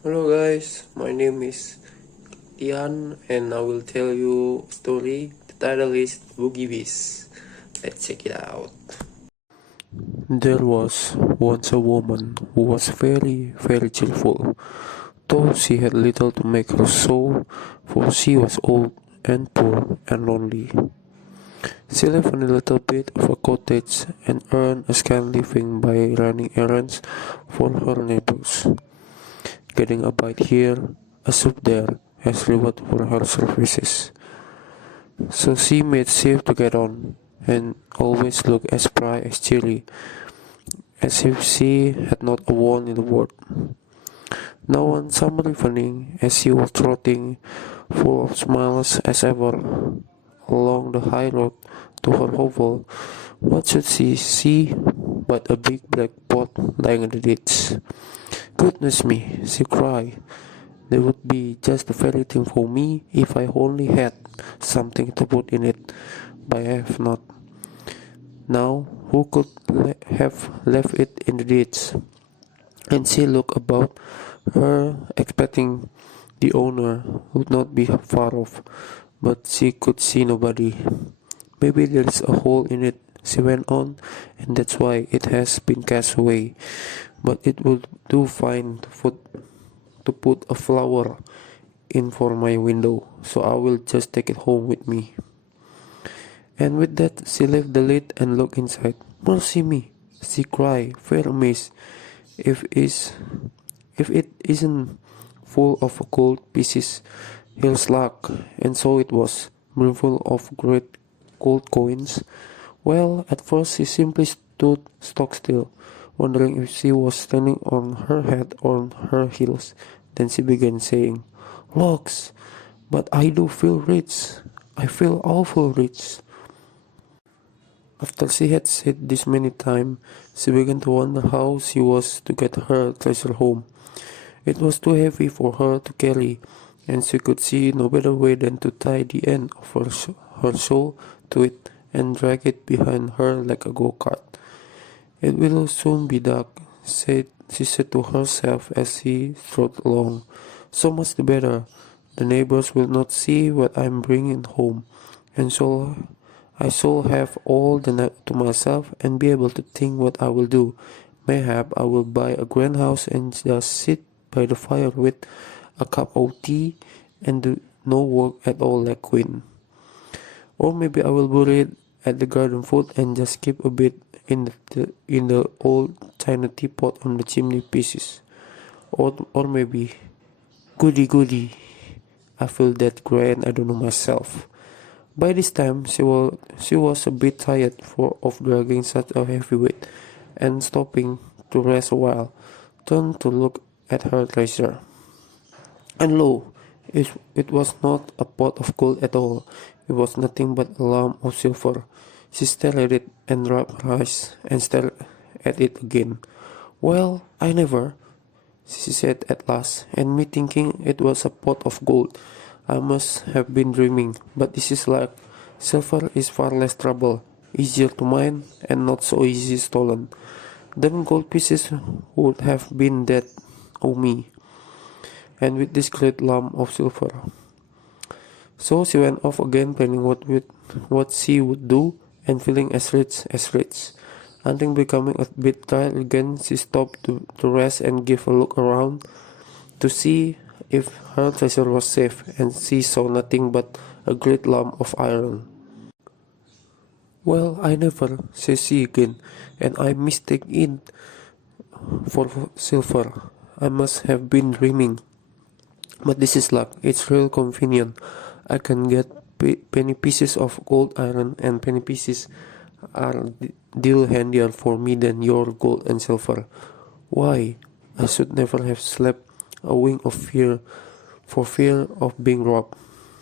Hello guys, my name is Ian and I will tell you a story. The title is Bogey-Beast. Let's check it out. There was once a woman who was very cheerful, though she had little to make her so, for she was old and poor and lonely. She lived in a little bit of a cottage and earned a scant living by running errands for her neighbors, getting a bite here, a soup there, as reward for her services. So she made shift to get on, and always looked as bright as cheery as if she had not a want in the world. Now one summer evening, as she was trotting, full of smiles as ever, along the high road to her hovel, what should she see but a big black pot lying in the ditch? "Goodness me!" she cried. "That would be just the very thing for me if I only had something to put in it, but I have not. Now, who could have left it in the ditch?" And she looked about her, expecting the owner would not be far off, but she could see nobody. "Maybe there's a hole in it," she went on, "and that's why it has been cast away. But it would do fine to put a flower in for my window, so I will just take it home with me." And with that, she lifted the lid and looked inside. "Mercy me!" she cried, very amazed. If it isn't full of gold pieces, here's luck." And so it was, brimful of great gold coins. Well, at first she simply stood stock still, wondering if she was standing on her head or on her heels. Then she began saying, "Looks, but I do feel rich. I feel awful rich." After she had said this many times, she began to wonder how she was to get her treasure home. It was too heavy for her to carry, and she could see no better way than to tie the end of her shawl to it and drag it behind her like a go-kart. "It will soon be dark," she said to herself as she strode along. "So much the better. The neighbors will not see what I am bringing home, and so I shall have all the night to myself and be able to think what I will do. Mayhap I will buy a grand house and just sit by the fire with a cup of tea and do no work at all like Queen. Or maybe I will bury it at the garden foot and just keep a bit in the old china teapot on the chimney pieces. Or maybe, goody, I feel that grand, I don't know myself." By this time, she was a bit tired of dragging such a heavy weight, and stopping to rest a while, turned to look at her treasure. And lo, it was not a pot of gold at all. It was nothing but a lump of silver. She stared at it and rubbed her eyes and stared at it again. "Well, I never," she said at last, "and me thinking it was a pot of gold. I must have been dreaming, but this is like silver is far less trouble, easier to mine, and not so easy stolen. Them gold pieces would have been dead, oh me, and with this great lump of silver." So she went off again, planning what she would do, and feeling as rich as rich. Until becoming a bit tired again, she stopped to rest and give a look around to see if her treasure was safe, and she saw nothing but a great lump of iron. "Well, I never," says she again, "and I mistake it for silver. I must have been dreaming. But this is luck. It's real convenient. I can get penny pieces of gold iron, and penny pieces are deal handier for me than your gold and silver. Why, I should never have slept a wink of fear for fear of being robbed.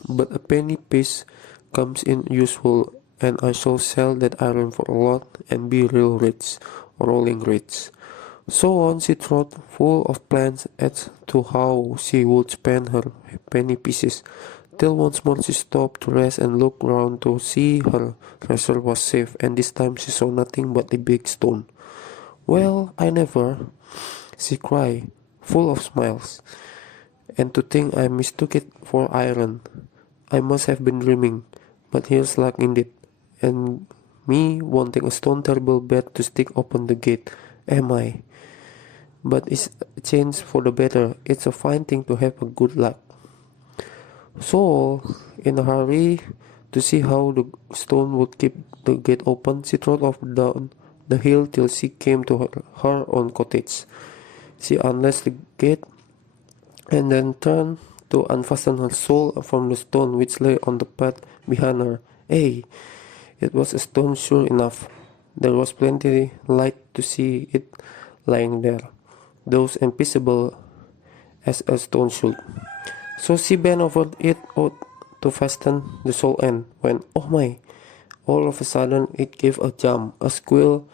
But a penny piece comes in useful, and I shall sell that iron for a lot and be real rich, rolling rich." So on she trod, full of plans as to how she would spend her penny pieces, till once more she stopped to rest and looked round to see her treasure was safe, and this time she saw nothing but a big stone. "Well, I never," she cried, full of smiles. And to think I mistook it for iron. I must have been dreaming, but here's luck indeed. And me wanting a stone terrible bed to stick open the gate, am I? But it's a change for the better. It's a fine thing to have a good luck. So, in a hurry to see how the stone would keep the gate open, she trod off down the hill till she came to her own cottage. She unlatched the gate and then turned to unfasten her soul from the stone which lay on the path behind her. Hey, it was a stone sure enough. There was plenty light to see it lying there, though invisible as a stone should. So she bent over it to fasten the soul end, when, oh my, all of a sudden it gave a jump, a squeal,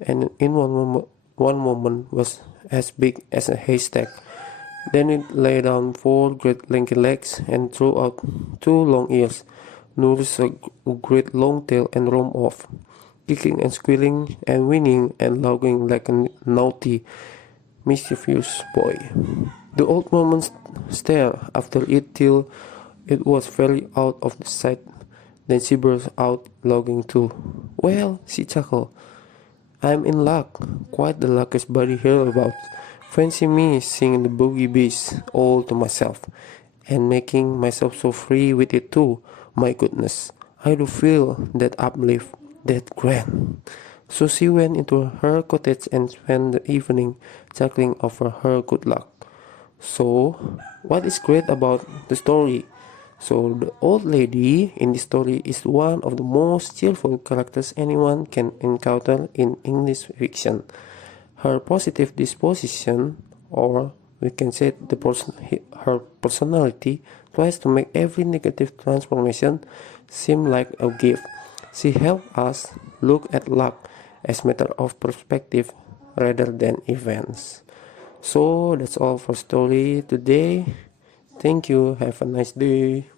and in one moment was as big as a haystack. Then it lay down 4 great lanky legs and threw out 2 long ears, nourished a great long tail and roamed off, kicking and squealing and whinnying and lowing like a naughty, mischievous boy. The old woman stared after it till it was fairly out of sight. Then she burst out laughing too. Well, she chuckled, I'm in luck, quite the luckiest buddy hereabouts. Fancy me singing the Bogey-Beast all to myself, and making myself so free with it too. My goodness, I do feel that uplift, that grand. So she went into her cottage and spent the evening chuckling over her good luck. So, what is great about the story? So, the old lady in this story is one of the most cheerful characters anyone can encounter in English fiction. Her positive disposition, or we can say her personality, tries to make every negative transformation seem like a gift. She helps us look at luck as matter of perspective rather than events. So that's all for story today. Thank you. Have a nice day.